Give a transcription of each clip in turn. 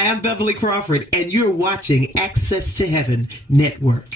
Hi, I'm Beverly Crawford, and you're watching Access to Heaven Network.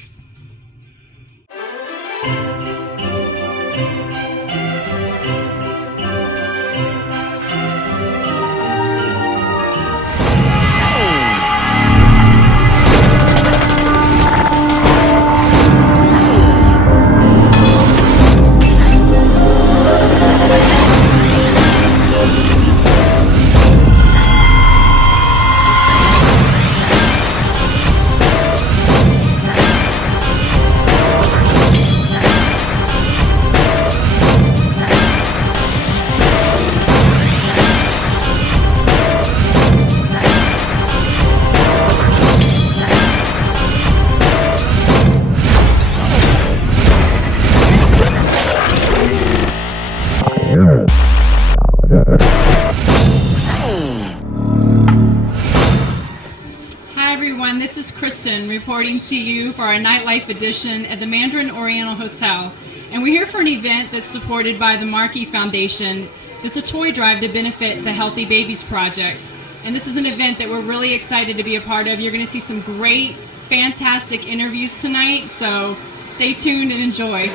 This is Kristen reporting to you for our Nightlife edition at the Mandarin Oriental Hotel. And we're here for an event that's supported by the Marquis Foundation. It's a toy drive to benefit the Healthy Babies Project. And this is an event that we're really excited to be a part of. You're going to see some great, fantastic interviews tonight. So stay tuned and enjoy.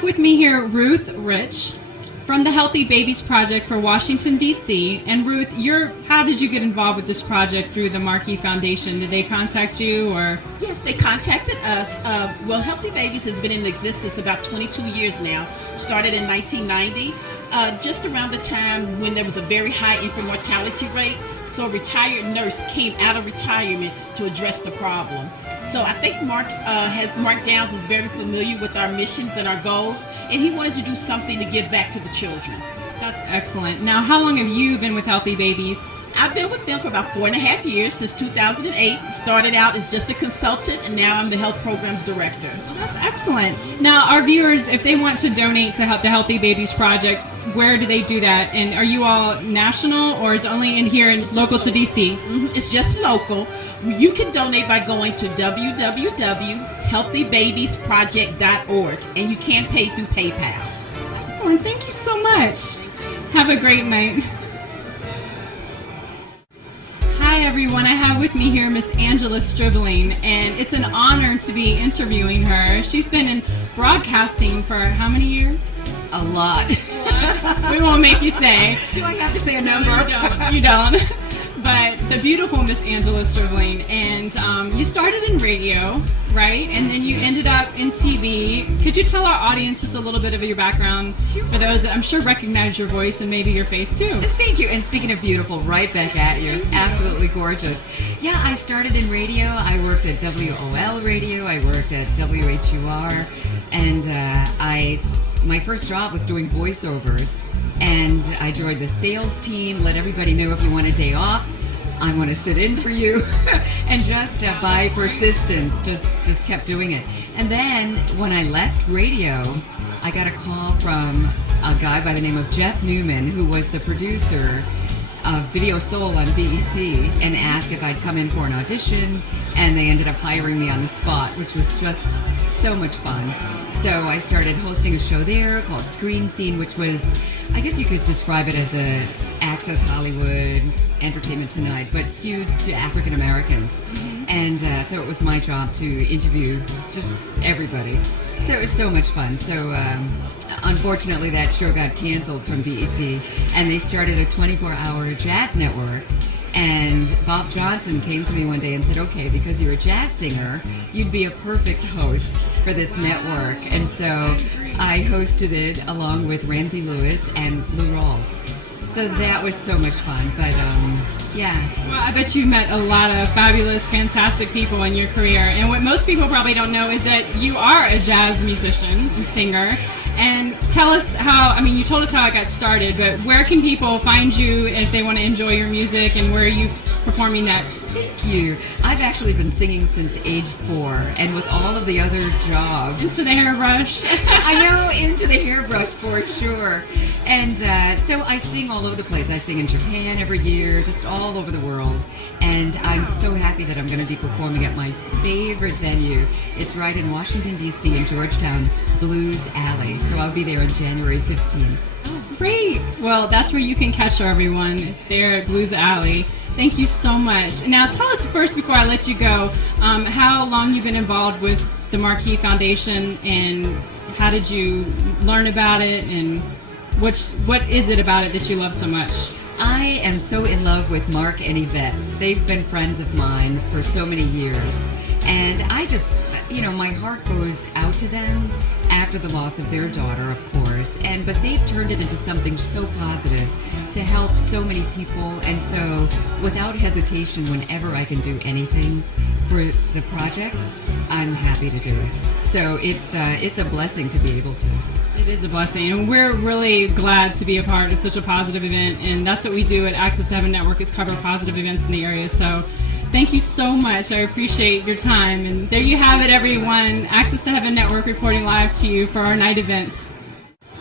With me here, Ruth Rich from the Healthy Babies Project for Washington, D.C. And Ruth, how did you get involved with this project through the Marquis Foundation? Did they contact you, or? Yes, they contacted us. Well, Healthy Babies has been in existence about 22 years now. Started in 1990, just around the time when there was a very high infant mortality rate. So a retired nurse came out of retirement to address the problem. So I think Mark Downs is very familiar with our missions and our goals, and he wanted to do something to give back to the children. That's excellent. Now, how long have you been with Healthy Babies? I've been with them for about 4.5 years, since 2008. Started out as just a consultant, and now I'm the health programs director. Well, that's excellent. Now, our viewers, if they want to donate to help the Healthy Babies Project, where do they do that? And are you all national, or is it only in here and local to DC? It's just local. You can donate by going to www.healthybabiesproject.org, and you can pay through PayPal. Excellent. Thank you so much. Have a great night. Hi everyone, I have with me here Miss Angela Stribling, and it's an honor to be interviewing her. She's been in broadcasting for how many years? A lot. We won't make you say. Do I have to say a number? You don't. But the beautiful Miss Angela Stribling, and you started in radio, right? And then you ended up in TV. Could you tell our audience just a little bit of your background? Sure. For those that I'm sure recognize your voice and maybe your face too. Thank you. And speaking of beautiful, right back at you. Absolutely gorgeous. Yeah, I started in radio. I worked at WOL Radio. I worked at WHUR. And my first job was doing voiceovers. And I joined the sales team, let everybody know if you want a day off, I want to sit in for you. And just by persistence, just kept doing it. And then when I left radio, I got a call from a guy by the name of Jeff Newman, who was the producer of Video Soul on BET, and asked if I'd come in for an audition. And they ended up hiring me on the spot, which was just so much fun. So I started hosting a show there called Screen Scene, which was, I guess you could describe it as a Access Hollywood, Entertainment Tonight, but skewed to African Americans. And so it was my job to interview just everybody. So it was so much fun. So unfortunately that show got canceled from BET, and they started a 24-hour jazz network. And Bob Johnson came to me one day and said, okay, because you're a jazz singer, you'd be a perfect host for this network. And so I hosted it along with Ramsey Lewis and Lou Rawls. So that was so much fun. But yeah. Well, I bet you met a lot of fabulous, fantastic people in your career. And what most people probably don't know is that you are a jazz musician and singer. And tell us you told us how it got started, but where can people find you if they want to enjoy your music, and where are you performing next? Thank you. I've actually been singing since age 4, and with all of the other jobs. Into the hairbrush. I know, into the hairbrush for sure. And so I sing all over the place. I sing in Japan every year, just all over the world. And I I'm so happy that I'm going to be performing at my favorite venue. It's right in Washington, D.C. in Georgetown, Blues Alley. So I'll be there on January 15th. Oh, great. Well, that's where you can catch her, everyone, there at Blues Alley. Thank you so much. Now, tell us first, before I let you go, how long you've been involved with the Marquis Foundation, and how did you learn about it, and what is it about it that you love so much? I am so in love with Mark and Yvette. They've been friends of mine for so many years. And I just, my heart goes out to them after the loss of their daughter, of course. But they've turned it into something so positive to help so many people. And so without hesitation, whenever I can do anything for the project, I'm happy to do it. So it's a blessing to be able to. It is a blessing, and we're really glad to be a part of such a positive event, and that's what we do at Access to Heaven Network, is cover positive events in the area. So thank you so much. I appreciate your time, and there you have it, everyone. Access to Heaven Network reporting live to you for our night events.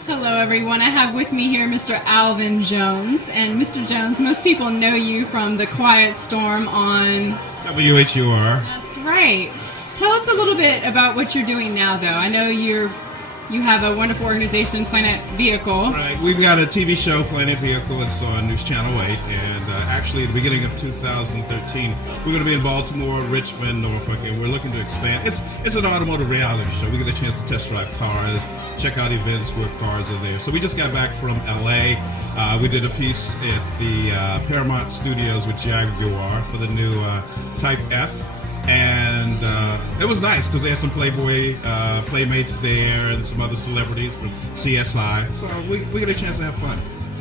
Hello, everyone. I have with me here Mr. Alvin Jones. And Mr. Jones, most people know you from The Quiet Storm on WHUR. That's right. Tell us a little bit about what you're doing now, though. I know you have a wonderful organization, Planet Vehicle. Right. We've got a TV show, Planet Vehicle. It's on News Channel 8. And actually, at the beginning of 2013, we're going to be in Baltimore, Richmond, Norfolk, and we're looking to expand. It's an automotive reality show. We get a chance to test drive cars, check out events where cars are there. So we just got back from LA. We did a piece at the Paramount Studios with Jaguar for the new Type F. And it was nice because they had some Playboy playmates there and some other celebrities from CSI. So we get a chance to have fun.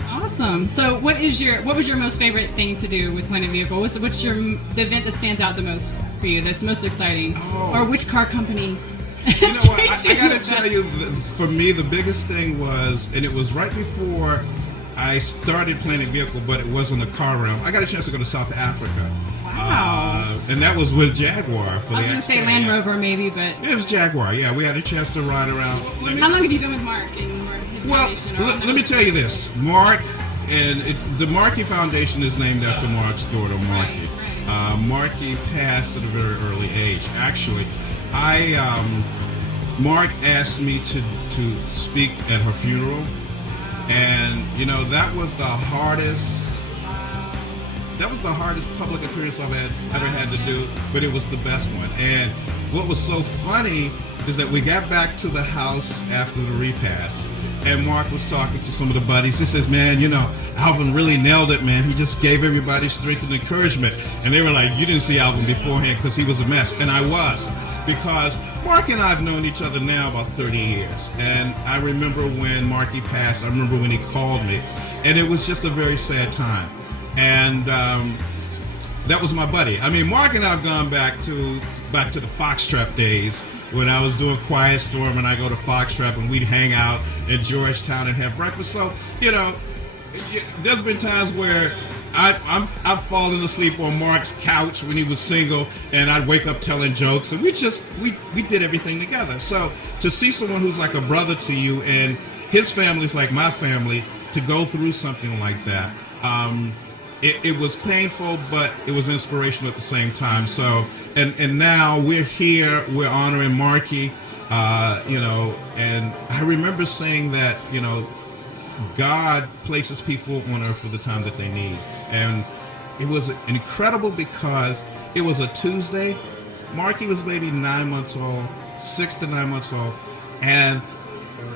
Awesome. So what was your most favorite thing to do with Planet Vehicle? What's the event that stands out the most for you, that's most exciting? Oh. Or which car company? You know what? I got to tell you, for me, the biggest thing was, and it was right before I started Planet Vehicle, but it wasn't a car realm. I got a chance to go to South Africa. Wow. And that was with Jaguar. For I was going to say Land Rover maybe, but... It was Jaguar, yeah. We had a chance to ride around. How long have you been with Mark and his foundation? Let me tell you this. Mark, the Marquis Foundation is named after Mark's daughter, Marquis. Right. Marquis passed at a very early age. Actually, Mark asked me to speak at her funeral. And, that was the hardest public appearance I've ever had to do, but it was the best one. And what was so funny is that we got back to the house after the repast, and Mark was talking to some of the buddies. He says, man, Alvin really nailed it, man. He just gave everybody strength and encouragement. And they were like, you didn't see Alvin beforehand because he was a mess. And I was, because Mark and I have known each other now about 30 years. And I remember when Marquis passed, I remember when he called me, and it was just a very sad time. And that was my buddy. I mean, Mark and I have gone back to the Foxtrot days when I was doing Quiet Storm, and I go to Foxtrot and we'd hang out in Georgetown and have breakfast. So, there's been times where I've fallen asleep on Mark's couch when he was single, and I'd wake up telling jokes, and we did everything together. So to see someone who's like a brother to you, and his family's like my family, to go through something like that, it was painful, but it was inspirational at the same time. So, and now we're here, we're honoring Marquis, and I remember saying that, God places people on earth for the time that they need. And it was incredible because it was a Tuesday. Marquis was maybe 9 months old, 6 to 9 months old. And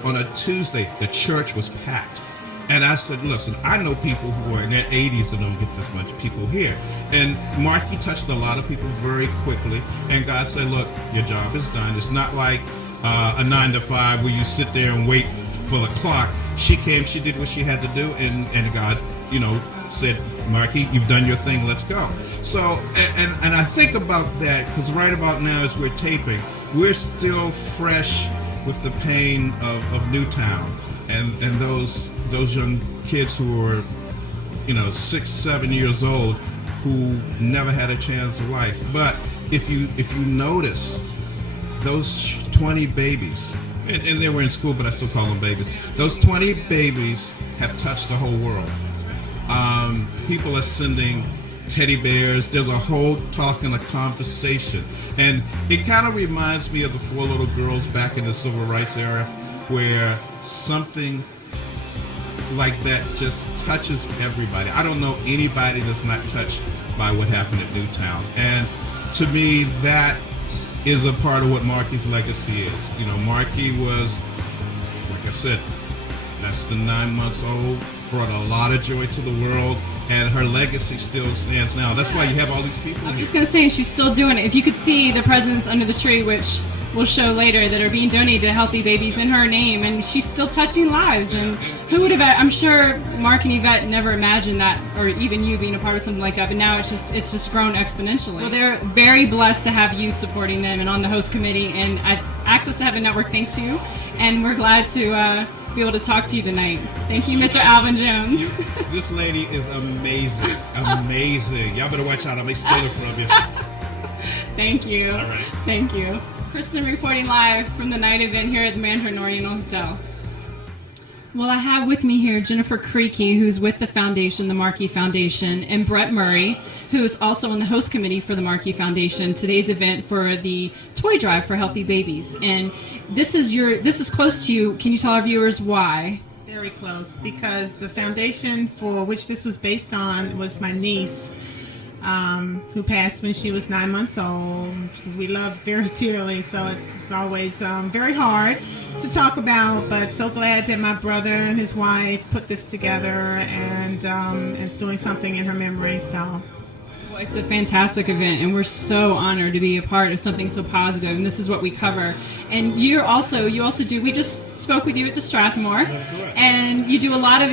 on a Tuesday, the church was packed. And I said, listen, I know people who are in their 80s that don't get this much people here. And Marquis touched a lot of people very quickly. And God said, look, your job is done. It's not like a 9 to 5 where you sit there and wait for the clock. She came, she did what she had to do, and God, said, Marquis, you've done your thing, let's go. So, and I think about that because right about now as we're taping, we're still fresh with the pain of Newtown and those young kids who were 6, 7 years old who never had a chance of life. But if you notice those 20 babies, and they were in school, but I still call them babies, those 20 babies have touched the whole world. People are sending teddy bears. There's a whole talk and a conversation. And it kind of reminds me of the four little girls back in the civil rights era, where something like that just touches everybody. I don't know anybody that's not touched by what happened at Newtown. And to me, that is a part of what Marquis' legacy is. You know, Marquis was, like I said, less than 9 months old, brought a lot of joy to the world, and her legacy still stands now. That's why you have all these people I'm here. just going to say, she's still doing it. If you could see the presents under the tree, which we'll show later, that are being donated to Healthy Babies in her name, and she's still touching lives. And who would have, I'm sure Mark and Yvette never imagined that, or even you being a part of something like that, but now it's just grown exponentially. Well, they're very blessed to have you supporting them and on the host committee, and Access to Heaven Network thanks you, and we're glad to be able to talk to you tonight. Thank you, Mr. Alvin Jones. This lady is amazing. Amazing. Y'all better watch out. I may steal it from you. Thank you. All right. Thank you. Kristen reporting live from the Nite event here at the Mandarin Oriental Hotel. Well, I have with me here Jennifer Creaky, who's with the foundation, the Marquis Foundation, and Brett Murray, who is also on the host committee for the Marquis Foundation, today's event for the toy drive for Healthy Babies. And this is close to you. Can you tell our viewers why? Very close, because the foundation for which this was based on was my niece, who passed when she was 9 months old. We loved very dearly, so it's always very hard to talk about, but so glad that my brother and his wife put this together, and it's doing something in her memory. So Well, it's a fantastic event, and we're so honored to be a part of something so positive, and this is what we cover. And you also do, we just spoke with you at the Strathmore, and you do a lot of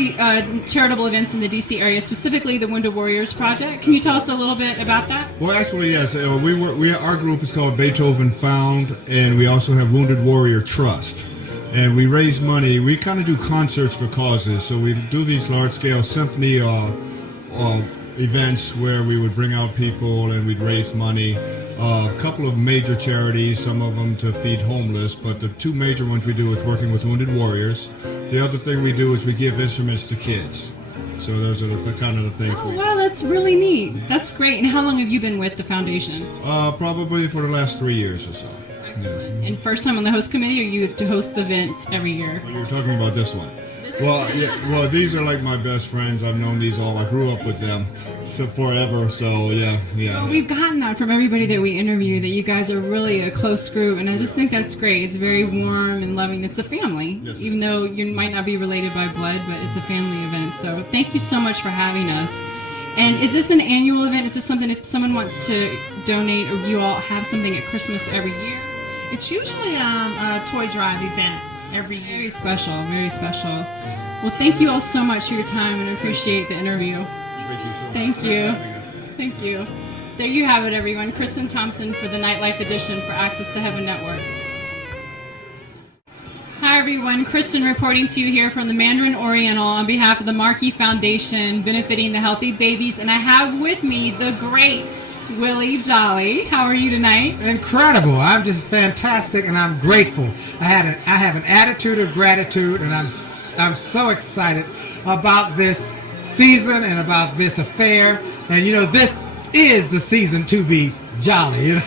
charitable events in the DC area, specifically the Wounded Warriors Project. Can you tell us a little bit about that? Well, actually, yes. Our group is called Beethoven Found, and we also have Wounded Warrior Trust. And we raise money. We kind of do concerts for causes. So we do these large-scale symphony events where we would bring out people and we'd raise money. A couple of major charities, some of them to feed homeless, but the two major ones we do is working with Wounded Warriors. The other thing we do is we give instruments to kids. So those are the kind of the things we do. Wow, that's really neat. That's great. And how long have you been with the foundation? Probably for the last 3 years or so. Yes. And first time on the host committee, or you to host the events every year? Well, you're talking about this one. Well, yeah. Well, these are like my best friends. I've known these all. I grew up with them forever. So yeah. Well, we've gotten that from everybody that we interview, that you guys are really a close group, and I just think that's great. It's very warm and loving. It's a family, yes, even though you might not be related by blood, but it's a family event. So thank you so much for having us. And is this an annual event? Is this something if someone wants to donate, or you all have something at Christmas every year? it's usually a toy drive event every year. Very special, very special. Well, thank you all so much for your time, and appreciate the interview. Thank you so much. Thank Thanks you. for having us. Thank you. There you have it, everyone. Kristen Thompson for the Nightlife Edition for Access to Heaven Network. Hi, everyone. Kristen reporting to you here from the Mandarin Oriental on behalf of the Marquis Foundation benefiting the Healthy Babies. And I have with me the great Willie Jolly. How are you tonight? Incredible. I'm just fantastic, and I'm grateful. I have an attitude of gratitude, and I'm so excited about this season and about this affair. And, you know, this is the season to be jolly. You know?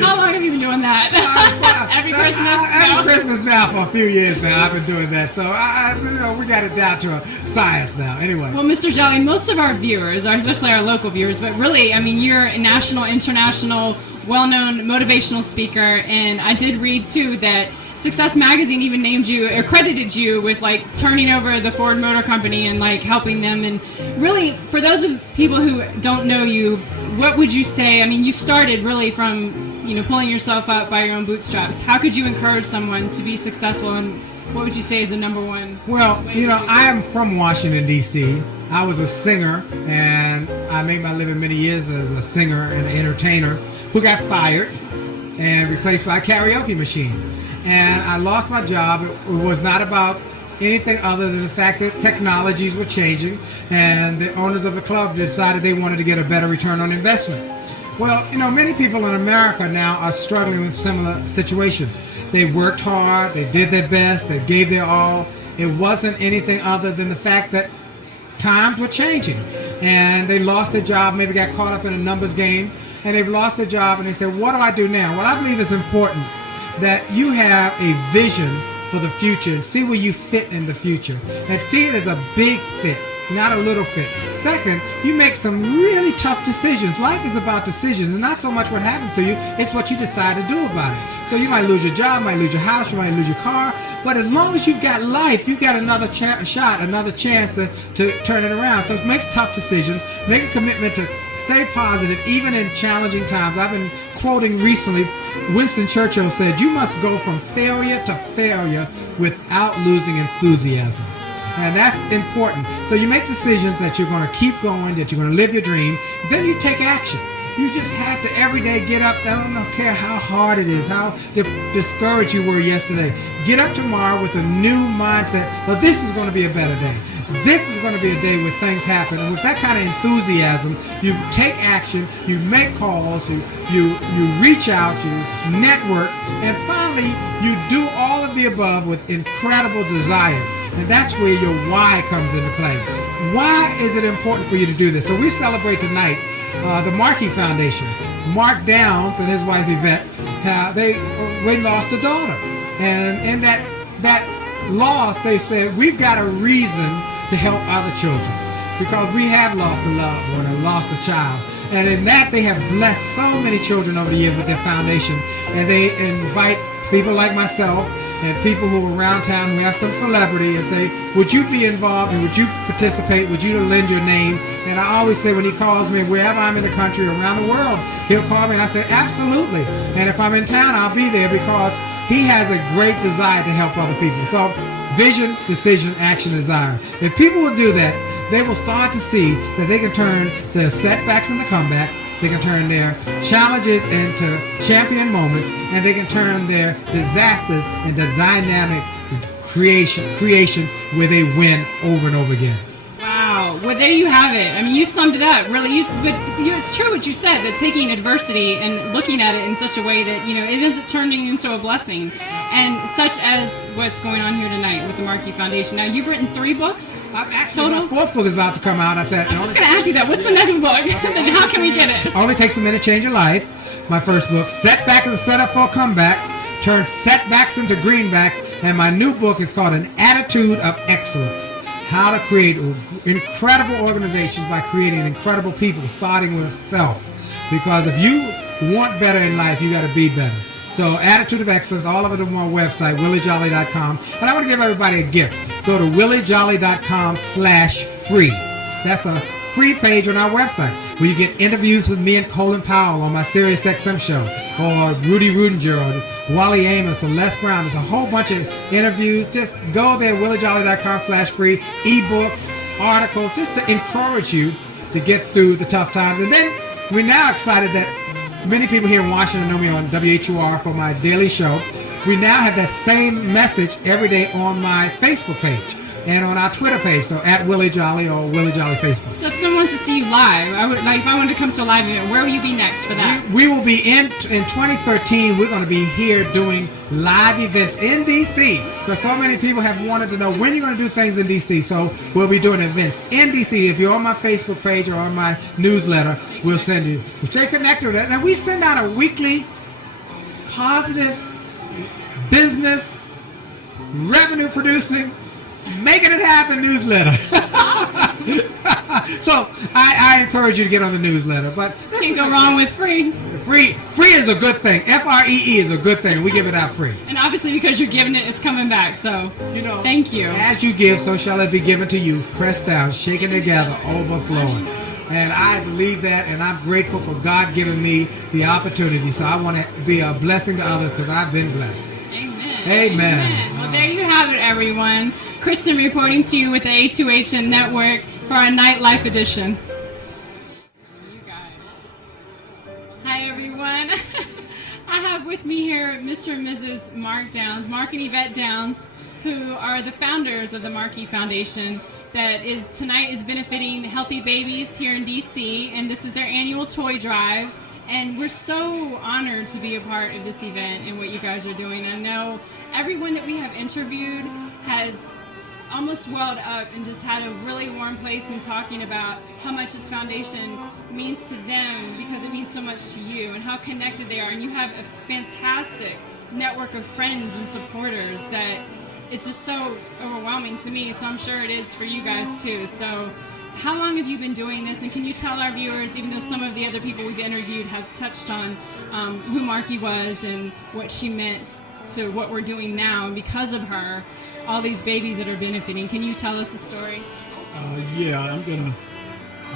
How long have you been doing that? Every Christmas? Every Christmas now for a few years now. I've been doing that. So, you know, we got it down to a science now. Anyway. Well, Mr. Jolly, most of our viewers, especially our local viewers, but really, I mean, you're a national, international, well-known motivational speaker. And I did read, too, that Success Magazine even named you, or credited you with, like, turning over the Ford Motor Company and, like, helping them. And really, for those of people who don't know you, what would you say? I mean, you started really from, you know, pulling yourself up by your own bootstraps. How could you encourage someone to be successful, and what would you say is the number one? Well, you know, I am from Washington, D.C. I was a singer, and I made my living many years as a singer and an entertainer who got fired and replaced by a karaoke machine. And I lost my job. It was not about anything other than the fact that technologies were changing, and the owners of the club decided they wanted to get a better return on investment. Well, you know, many people in America now are struggling with similar situations. They worked hard, they did their best, they gave their all, It wasn't anything other than the fact that times were changing, and they lost their job, maybe got caught up in a numbers game, and they've lost their job, and they said, what do I do now? Well, I believe it's important that you have a vision for the future and see where you fit in the future, and see it as a big fit, not a little fit. Second, you make some really tough decisions. Life is about decisions. It's not so much what happens to you, it's what you decide to do about it. So you might lose your job, might lose your house, you might lose your car, but as long as you've got life, you've got another shot, another chance to turn it around. So it makes tough decisions, make a commitment to stay positive even in challenging times. I've been quoting recently, Winston Churchill said, you must go from failure to failure without losing enthusiasm. And that's important. So you make decisions that you're going to keep going, that you're going to live your dream. Then you take action. You just have to every day get up. I don't care how hard it is, how discouraged you were yesterday. Get up tomorrow with a new mindset. Well, this is going to be a better day. This is going to be a day where things happen. And with that kind of enthusiasm, you take action, you make calls, you reach out, you network, and finally you do all of the above with incredible desire. And that's where your why comes into play. Why is it important for you to do this? So we celebrate tonight the Marquis Foundation. Mark Downs and his wife Yvette, they lost a daughter. And in that loss, they said, we've got a reason to help other children, because we have lost a loved one and lost a child. And in that, they have blessed so many children over the years with their foundation. And they invite people like myself and people who are around town who have some celebrity and say, would you be involved and would you participate? Would you lend your name? And I always say, when he calls me, wherever I'm in the country or around the world, he'll call me and I say, absolutely. And if I'm in town, I'll be there, because he has a great desire to help other people. So vision, decision, action, desire. If people will do that, they will start to see that they can turn their setbacks into comebacks, they can turn their challenges into champion moments, and they can turn their disasters into dynamic creations where they win over and over again. Wow. Well, there you have it. I mean, you summed it up, really. It's true what you said, that taking adversity and looking at it in such a way that, it ends up turning into a blessing. And such as what's going on here tonight with the Marquis Foundation. Now, you've written 3 books total? My 4th book is about to come out. I'm just going to ask you that. What's the next book? And how can we get it? Only Takes a Minute, Change Your Life. My first book, Setback is a Setup for a Comeback. Turn setbacks into greenbacks. And my new book is called An Attitude of Excellence. How to create incredible organizations by creating incredible people, starting with self. Because if you want better in life, you got to be better. So Attitude of Excellence, all of it on my website, williejolly.com. And I want to give everybody a gift. Go to williejolly.com/free. That's a free page on our website where you get interviews with me and Colin Powell on my Sirius XM show, or Rudy Rudinger, or Wally Amos, or Les Brown. There's a whole bunch of interviews. Just go there, williejolly.com/free. Ebooks, articles, just to encourage you to get through the tough times. And then we're now excited that many people here in Washington know me on WHUR for my daily show. We now have that same message every day on my Facebook page and on our Twitter page, so at Willie Jolly or Willie Jolly Facebook. So if someone wants to see you live, if I wanted to come to a live event, where will you be next for that? We will be in 2013. We're going to be here doing live events in D.C. because so many people have wanted to know when you're going to do things in D.C. So we'll be doing events in D.C. If you're on my Facebook page or on my newsletter, we'll send you. Stay connected with that. And we send out a weekly positive business, revenue producing, making it happen newsletter. So I encourage you to get on the newsletter. But can't go wrong with free. Free is a good thing. FREE is a good thing. We give it out free. And obviously because you're giving it, it's coming back. So thank you. As you give, so shall it be given to you. Pressed down, shaken together, overflowing. And I believe that, and I'm grateful for God giving me the opportunity. So I want to be a blessing to others because I've been blessed. Amen. Amen. Well, there you have it, everyone. Kristen reporting to you with the A2H Network for our Nightlife edition. You guys. Hi, everyone. I have with me here Mr. and Mrs. Mark Downs, Mark and Yvette Downs, who are the founders of the Marquis Foundation that tonight is benefiting healthy babies here in D.C., and this is their annual toy drive. And we're so honored to be a part of this event and what you guys are doing. I know everyone that we have interviewed has almost welled up and just had a really warm place in talking about how much this foundation means to them because it means so much to you and how connected they are. And you have a fantastic network of friends and supporters that it's just so overwhelming to me. So I'm sure it is for you guys too. So how long have you been doing this? And can you tell our viewers, even though some of the other people we've interviewed have touched on who Marquis was and what she meant to what we're doing now, and because of her, all these babies that are benefiting. Can you tell us a story? Yeah, I'm going to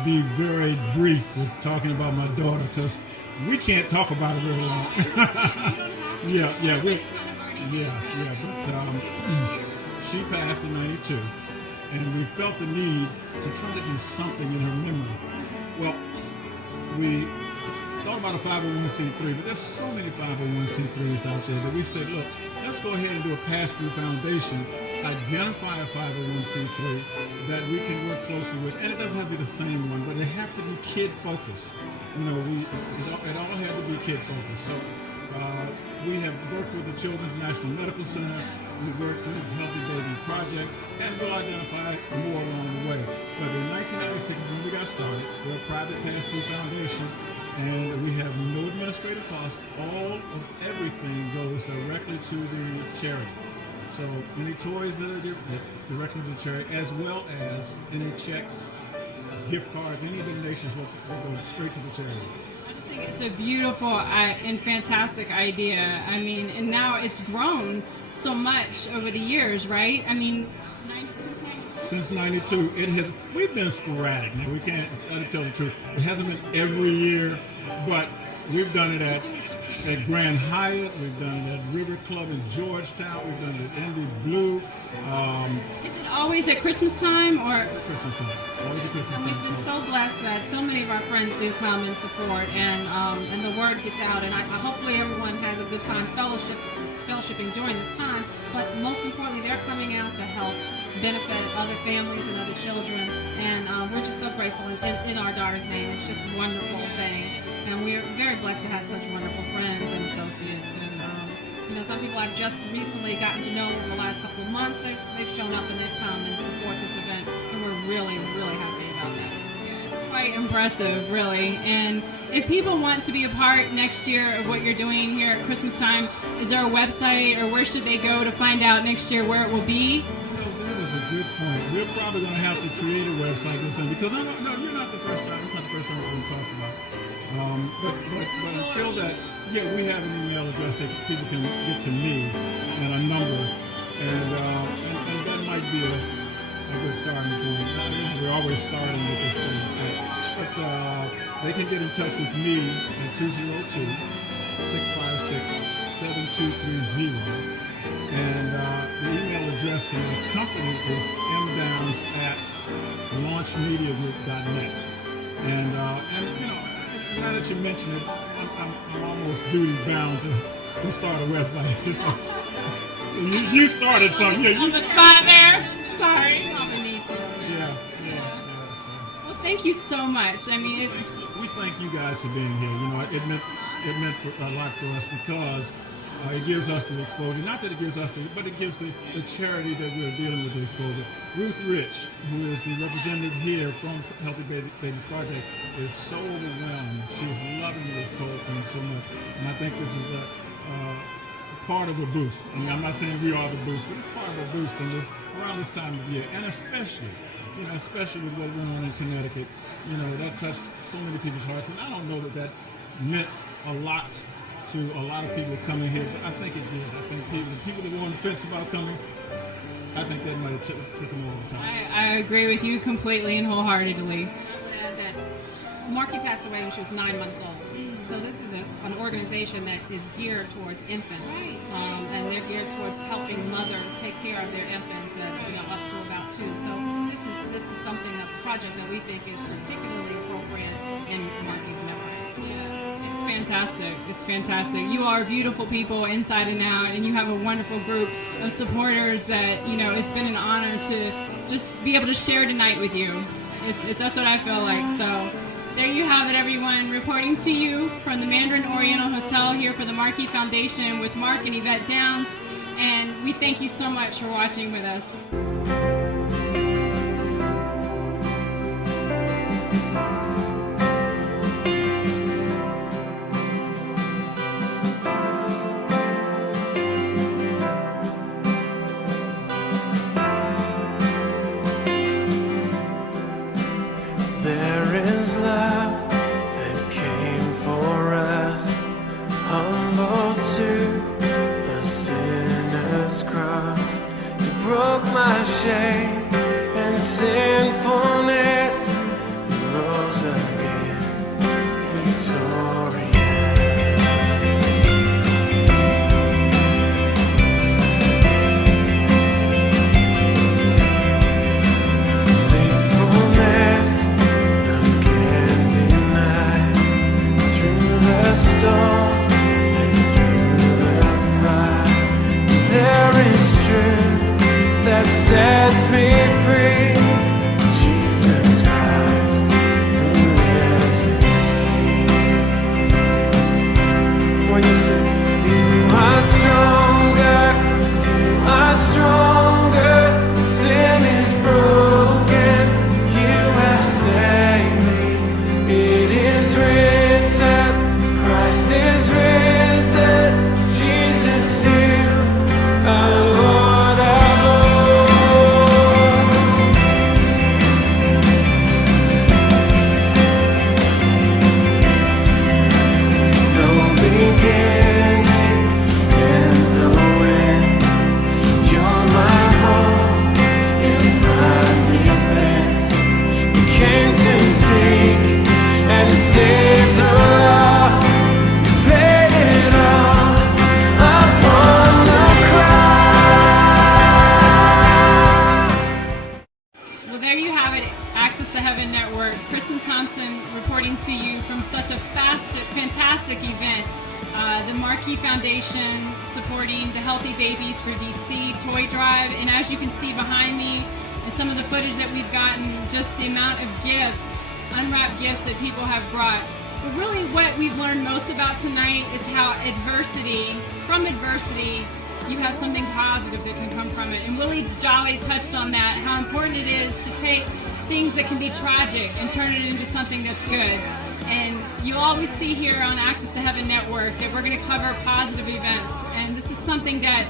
be very brief with talking about my daughter because we can't talk about it very long. But she passed in 92, and we felt the need to try to do something in her memory. Well, we thought about a 501c3, but there's so many 501c3s out there that we said, look, let's go ahead and do a pass-through foundation, identify a 501c3 that we can work closely with, and it doesn't have to be the same one, but it have to be kid-focused. You know, it all had to be kid-focused. So we have worked with the Children's National Medical Center, we worked with the Healthy Baby Project, and we'll identify more along the way. But in 1996 is when we got started. We're a private pass-through foundation, and we have no administrative cost. All of everything goes directly to the charity. So any toys that are directly to the charity, as well as any checks, gift cards, any donations, will go straight to the charity. I just think it's a beautiful and fantastic idea. I mean, and now it's grown so much over the years, right? I mean, since 92, it has. We've been sporadic. Now we can't tell the truth. It hasn't been every year, but we've done it at Grand Hyatt. We've done it at River Club in Georgetown. We've done it at Indy Blue. Is it always at Christmas time or? It's at Christmas time. Always at Christmas time. We've been so blessed that so many of our friends do come and support, and the word gets out. And I hopefully everyone has a good time fellowshipping during this time. But most importantly, they're coming out to help benefit other families and other children, and we're just so grateful in our daughter's name. It's just a wonderful thing, and we're very blessed to have such wonderful friends and associates. And some people I've just recently gotten to know over the last couple of months. They've shown up and they've come and support this event, and we're really, really happy about that. Yeah, it's quite impressive, really. And if people want to be a part next year of what you're doing here at Christmas time, is there a website or where should they go to find out next year where it will be? That is a good point. We're probably going to have to create a website this time because you're not the first time. This is not the first time it's been talked about. But until that, we have an email address that people can get to me and a number, and that might be a good starting point. We're always starting with this thing, but they can get in touch with me at 202-656-7230. And the email address for my company is mdowns@launchmediagroup.net. And now that you mention it, I'm almost duty bound to start a website. So you started something. Yeah, on the spot there. Sorry. Probably need to. Yeah. So. Well, thank you so much. I mean, we thank you guys for being here. It meant a lot for us because it gives us the exposure. Not that it gives us, but it gives the charity that we're dealing with the exposure. Ruth Rich, who is the representative here from Healthy Babies Project, is so overwhelmed. She's loving this whole thing so much. And I think this is a part of a boost. I mean, I'm not saying we are the boost, but it's part of a boost in around this time of year. And especially with what went on in Connecticut, that touched so many people's hearts. And I don't know that meant a lot to a lot of people coming here, but I think it did. I think people that were on the fence about coming, I think that might have took them over the time. I agree with you completely and wholeheartedly. That Marquis passed away when she was 9 months old. So this is an organization that is geared towards infants, and they're geared towards helping mothers take care of their infants up to about 2. So this is something, a project that we think is particularly appropriate in Marquis' memory. It's fantastic. It's fantastic. You are beautiful people inside and out, and you have a wonderful group of supporters that, it's been an honor to just be able to share tonight with you. That's what I feel like. So there you have it, everyone. Reporting to you from the Mandarin Oriental Hotel here for the Marquis Foundation with Mark and Yvette Downs. And we thank you so much for watching with us. his love that came for us, humble to the sinner's cross. He broke my shame and sinfulness, he rose again, victorious. Storm and through the fire, there is truth that sets me free. Jesus Christ, who lives in me. When you say you are stronger, you are stronger. Sin is broken. You have saved me. It is written. Christ is risen, Jesus you are Lord of all. No beginning and no end, you're my hope and my defense. You came to seek and save the lost. Access to Heaven Network. Kristen Thompson reporting to you from such a fantastic event. The Marquis Foundation supporting the Healthy Babies for DC toy drive. And as you can see behind me and some of the footage that we've gotten, just the amount of gifts, unwrapped gifts that people have brought. But really what we've learned most about tonight is how from adversity, you have something positive that can come from it. And Willie Jolly touched on that, how important it is to take things that can be tragic and turn it into something that's good. And you'll always see here on Access to Heaven Network that we're going to cover positive events. And this is something that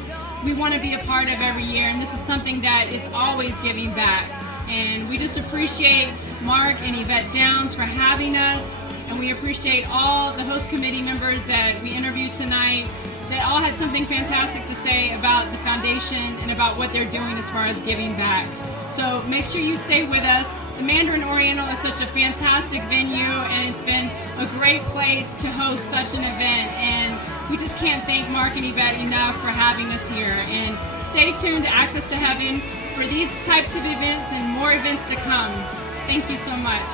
we want to be a part of every year. And this is something that is always giving back. And we just appreciate Mark and Yvette Downs for having us. And we appreciate all the host committee members that we interviewed tonight that all had something fantastic to say about the foundation and about what they're doing as far as giving back. So make sure you stay with us. The Mandarin Oriental is such a fantastic venue, and it's been a great place to host such an event. And we just can't thank Mark and Yvette enough for having us here. And stay tuned to Access to Heaven for these types of events and more events to come. Thank you so much.